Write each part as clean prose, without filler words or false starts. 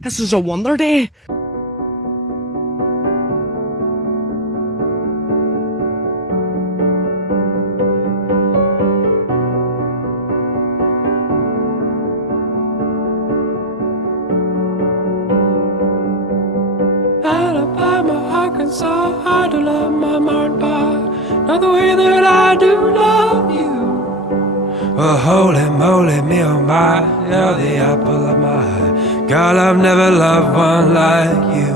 This is a wonder day. Alabama, Arkansas, I do love my mind, but not the way that I do love you. Well, holy moly, me oh my, you're the apple of my eye. Girl, I've never loved one like you.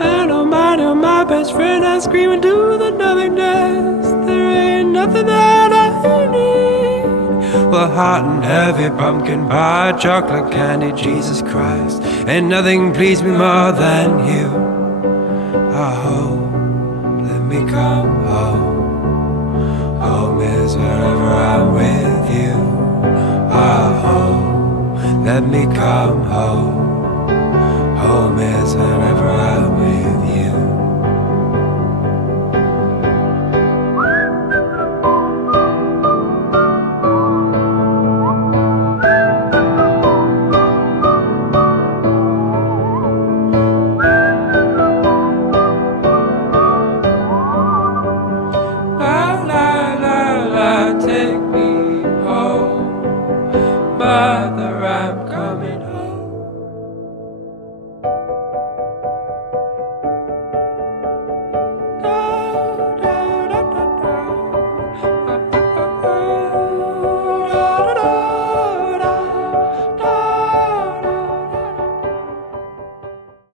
And oh my best friend, I scream into the nothingness. There ain't nothing that I need. Well, hot and heavy pumpkin pie, chocolate candy, Jesus Christ, ain't nothing pleased me more than you. Oh, let me come home. Home is wherever I'm with you. Oh, let me come home. Home is wherever I'm with you.